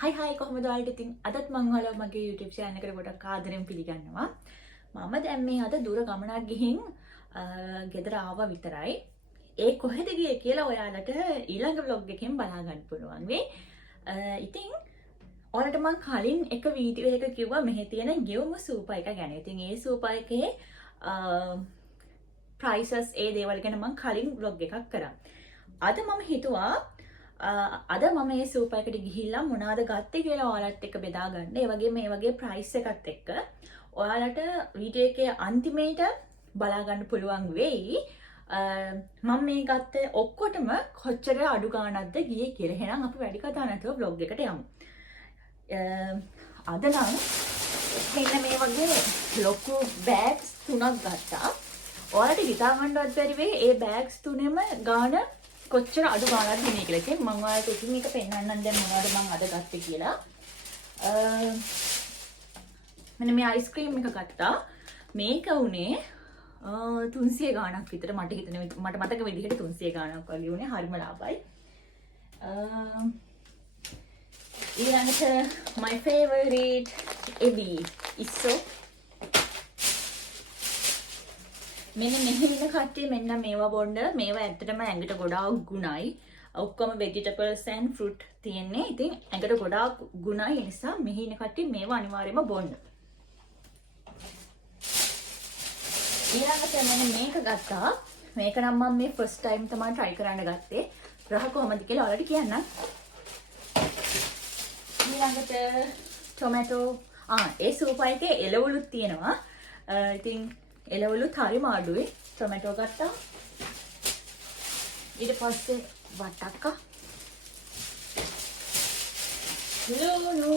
හයි කොහොමද ඔයාලට ඉතින් අදත් මම ඔයාලව මගේ YouTube channel එකට ගොඩක් ආදරෙන් පිළිගන්නවා. මම දැන් මේ අද දුර ගමනක් ගිහින් ගෙදර ආවා විතරයි. ඒ කොහෙද ගියේ කියලා ඔයාලට ඊළඟ vlog එකෙන් බලා ගන්න පුළුවන් වෙයි. ඉතින් ඔයාලට මම කලින් එක වීඩියෝ එකක කිව්වා මෙහි තියෙන ගෙවුම සූපා එක ගැන. ඉතින් ඒ සූපා එකේ prices ඒ දේවල් ගැන මම කලින් vlog එකක් කරා. අද මම හිතුවා අද මම මේ සූපා එකට ගිහිල්ලා මොනවද ගත්තේ කියලා ඔයාලත් එක්ක බෙදා ගන්න. ඒ වගේම මේ වගේ price එකත් එක්ක ඔයාලට වීඩියෝ එකේ අන්තිමේට බලා ගන්න පුළුවන් වෙයි. මම මේ ගත්තේ ඔක්කොටම කොච්චර අඩු ගාණක්ද ගියේ කියලා. එහෙනම් අපි වැඩි කතා නැතුව vlog එකට යමු. අද නම් මෙන්න මේ වගේ ලොකු bags 3ක් ගත්තා. ඔයාලට හිතා ගන්නවත් බැරි වෙයි මේ bags තුනේම ගාණ කොච්චර අඩු ගාණක්ද ඉන්නේ කියලා. ඉතින් මම ඔයාලට එකින් එක පෙන්නන්නම් දැන් මොනවද මම අද ගත්තේ කියලා. මෙන්න මේ අයිස්ක්‍රීම් එක ගත්තා. මේක උනේ 300 ගාණක් විතර. මට මතක විදිහට 300 ගාණක් වගේ උනේ. හරිම ලාභයි. ඊළඟට my favorite එවි ඉස්සෝ. මෙන්න මෙහි ඉන්න කට්ටිය මෙන්න මේවා බොන්න. මේවා ඇත්තටම ඇඟට ගොඩාක් ගුණයි. ඔක්කොම vegetables and fruit තියෙන්නේ. ඉතින් ඇඟට ගොඩාක් ගුණයි. ඒ නිසා මෙහි ඉන්න කට්ටිය මේවා අනිවාර්යයෙන්ම බොන්න. ඊළඟට මෙන්න මේක ගත්තා. මේක නම් මම මේ first time තමයි try කරන්න ගත්තේ. රහ කොහමද කියලා ඔයාලට කියන්නම්. ඊළඟට tomato ඒ සූපා එකේ එළවලුත් තියෙනවා. ඉතින් එළවලුත් හරිම අඩුයි. ටොමැටෝ ගත්තා. ඊට පස්සේ වටක්කා. ලුණු.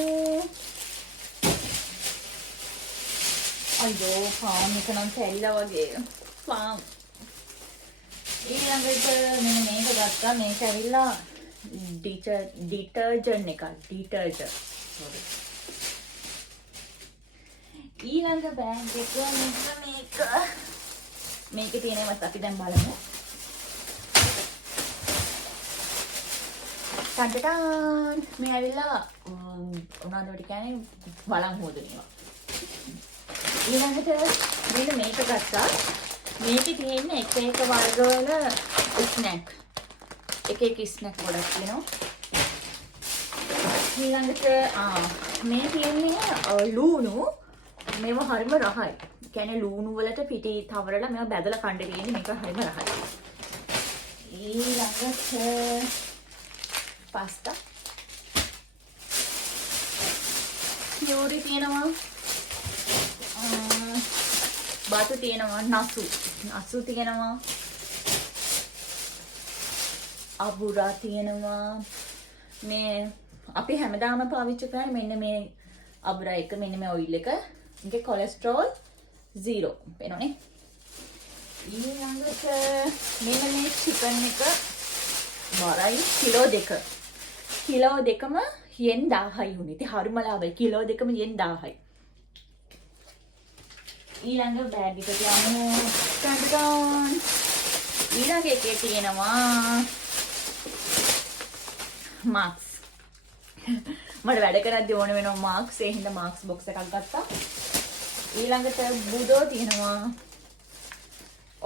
අයියෝ පාන් එක නම් තැල්ලා වගේ. පාන්. ඊළඟට මෙන්න මේක ගත්තා. මේක ඇවිල්ලා ඩිටර්ජන්ට් එකක්. ඩිටර්ජන්ට්. sorry. ඊළඟ බෑග් එක මේකේ තියෙනවත් අපි දැන් බලමු. ටන්ටටාන් මේ ඇවිල්ලා උනාදෝට කියන්නේ බලන් හොදනවා. ඊළඟට මෙන්න මේක ගත්තා. මේකේ තියෙන එක වර්ගවල ස්නැක්. එක ස්නැක් ගොඩක් තියෙනවා. ඊළඟට මේ තියෙන්නේ ලුණු. මේවා හරිම රහයි. කියන්නේ ලුණු වලට පිටි තවරලා මේවා බැදලා කන්න තියෙන්නේ. මේක හරිම රහයි. ඊළඟට පාස්තා. යෝරි තියෙනවා. බාතු තියෙනවා. නසු තියෙනවා. අබුරා තියෙනවා. මේ අපි හැමදාම පාවිච්චි කරන්නේ මෙන්න මේ අබුරා එක. මෙන්න මේ ඔයිල් එක. මේකේ කොලෙස්ටරෝල් 0 වෙනෝනේ. ඊළඟට මෙන්න මේ චිකන් එක බරයි කිලෝ 2. කිලෝ 2ම yen 1000යි උනේ. ඉතින් හරිම ලාභයි. Kilo 2ම yen 1000යි. ඊළඟ බෑග් එකට යමු. ටන්ටන්. ඊළඟ එකේ තියෙනවා මාක්ස්. මට වැඩ කරද්දී ඕන වෙනවා මාක්ස්. ඒ හින්දා මාක්ස් බොක්ස් එකක් ගත්තා. ඊළඟට බුදෝ තියෙනවා.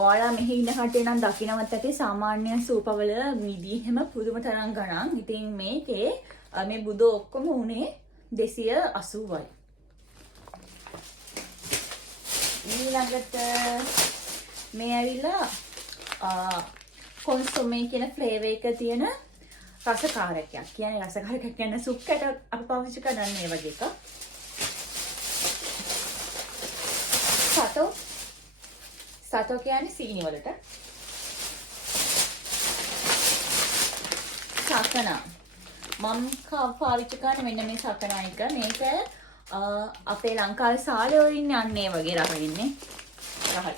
ඔයාලා මෙහි ඉන්න කට්ටිය නම් දකින්නවත් ඇති සාමාන්‍ය සූපවල මිදි හැම පුදුම තරම් ගණන්. ඉතින් මේකේ මේ බුදෝ ඔක්කොම උනේ 280යි. ඊළඟට මේ ඇවිල්ලා කොන්සොමේ කියන ෆ්ලේවර් එක තියෙන රසකාරකයක්. කියන්නේ රසකාරකයක් කියන්නේ සුක්කට අපි පාවිච්චි කරන්නේ මේ වගේ එකක්. සතෝ කියන්නේ සීනි වලට. සකනා. මම පාවිච්චි කරන්නේ මෙන්න මේ සකනා එක. මේක අපේ ලංකාවේ සාලේ වලින් යන්නේ වගේ රහ ඉන්නේ. රහයි.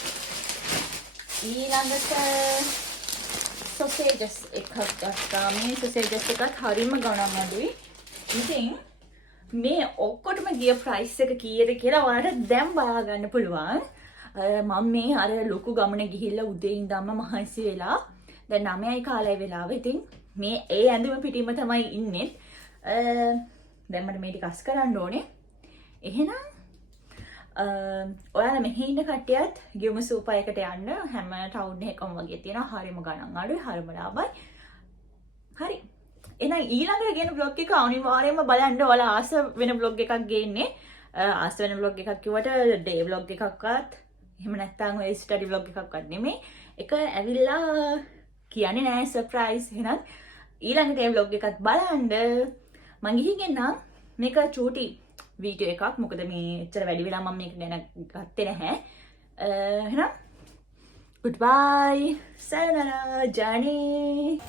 ඊළඟට සොසේජස් එකක් ගත්තා. මේ සොසේජස් එකත් හරිම ගණන් අඩුයි. ඉතින් මේ ඔක්කොටම ගිය ප්‍රයිස් එක කීයද කියලා ඔයාලට දැන් බලා ගන්න පුළුවන්. මම මේ අර ලොකු ගමන ගිහිල්ලා උදේ ඉඳන්ම මහන්සි වෙලා දැන් 9යි කාලය වෙලාව. ඉතින් මේ ඇඳුම පිටින්ම තමයි ඉන්නේ. දැන් මට මේ ටික අස් කරන්න ඕනේ. එහෙනම් ඔයාලා මෙහි ඉන්න කට්ටියත් ගියුම සූපයකට යන්න. හැම ටවුන් එකකම වගේ තියෙනවා. හරිම ගණන් අඩුයි, හරිම ලාභයි. හරි. එහෙනම් ඊළඟට ගෙන බ්ලොග් එක අනිවාර්යයෙන්ම බලන්න. ඔයාලා ආස වෙන බ්ලොග් එකක් ගේන්නේ. ආස වෙන බ්ලොග් එකක් කිව්වට ඩේ බ්ලොග් එකක්වත් එහෙම නැත්නම් ඔය ස්ටඩි බ්ලොග් එකක්වත් නෙමෙයි. එක ඇවිල්ලා කියන්නේ නෑ සර්ප්‍රයිස්. එහෙනම් ඊළඟට ඒ බ්ලොග් එකත් බලන්න. මං ගිහින් එන්නම්. මේක චූටි වීඩියෝ එකක්. මොකද මේ එච්චර වැඩි වෙලා මම මේක ගැන ගත්තේ නැහැ. එහෙනම් goodbye. sayonara journey.